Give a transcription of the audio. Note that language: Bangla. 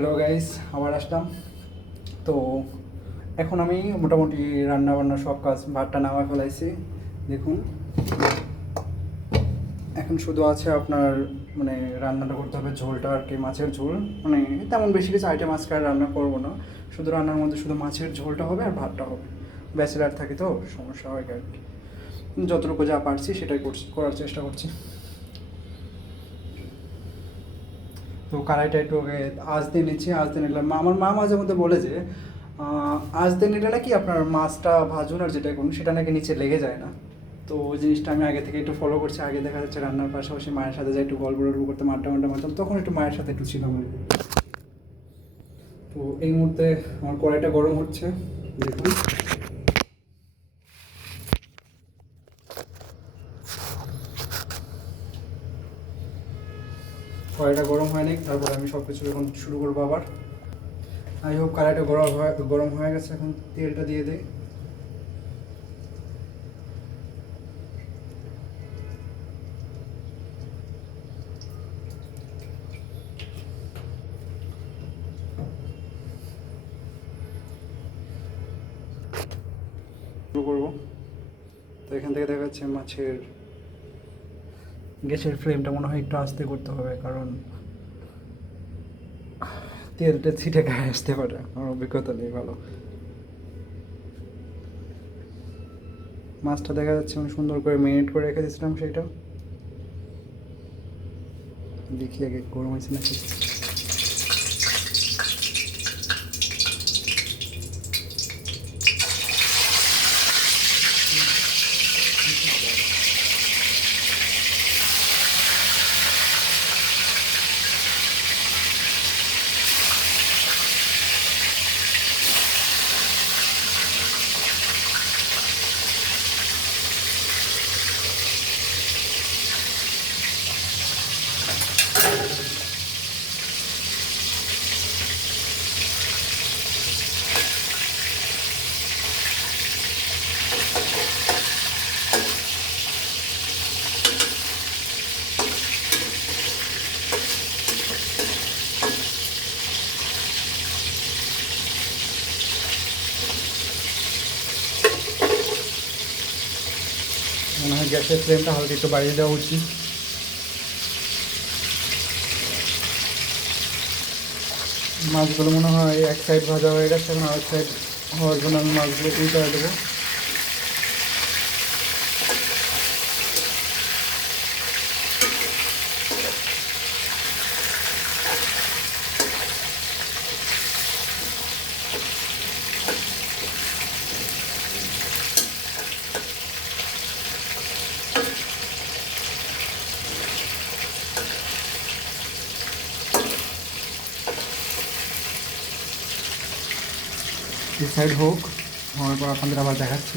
হ্যালো গাইস, আবার আসলাম। তো এখন আমি মোটামুটি রান্না বান্না সব কাজ ভাতটা নামা ফেলাইছি। দেখুন, এখন শুধু আছে আপনার মানে রান্নাটা করতে হবে, ঝোলটা আর কি, মাছের ঝোল। মানে তেমন বেশি কিছু আইটেম আজকে আর রান্না করবো না, শুধু রান্নার মধ্যে শুধু মাছের ঝোলটা হবে আর ভাতটা হবে। ব্যাচেলার থাকি তো সমস্যা হয় আর কি। যতটুকু যা পারছি সেটাই করার চেষ্টা করছি। তো কড়াইটা একটু আঁচ দিয়ে নিচ্ছি। আঁচ দিয়ে নিলাম, আমার মা মাঝে মধ্যে বলে যে আঁচ দিয়ে নিলে নাকি আপনার মাছটা ভাজুন আর যেটা করুন সেটা নাকি নিচে লেগে যায় না। তো ওই জিনিসটা আমি আগে থেকে একটু ফলো করছি। আগে দেখা যাচ্ছে রান্নার পাশাপাশি মায়ের সাথে যাই একটু গল্প টল্প করতে, আড্ডা মারতাম, তখন একটু মায়ের সাথে একটু ছিলাম আর কি। তো এই মুহূর্তে আমার কড়াইটা গরম হচ্ছে, দেখুন। কড়াইটা গরম হয়নি, তারপরে আমি সব কিছু এখন শুরু করবো আবার। আই হোপ কড়াইটা গরম হয়ে গেছে। এখন তেলটা দিয়ে দিই। শুরু করবো। তো এখান থেকে দেখা যাচ্ছে মাছের গ্যাসের ফ্লেমটা মনে হয় একটু আস্তে করতে হবে, কারণ তেলটা ছিটে গায়ে আসতে পারে, আমার অভিজ্ঞতা নেই ভালো। মাছটা দেখা যাচ্ছে আমি সুন্দর করে মেরিনেট করে রেখে দিয়েছিলাম, সেইটা দেখি আগে গরম হয়েছে নাকি। মনে হয় গ্যাসের ফ্লেমটা হালকা একটু বাড়িয়ে দেওয়া উচিত। মাছগুলো মনে হয় এক সাইড ভাজা হয়ে গেছে, এখন আরেক সাইড হওয়ার জন্য আমি মাছগুলো উল্টে দেবো। এই সাইড হোক, হওয়ার পর আপনাদের আবার দেখাচ্ছি।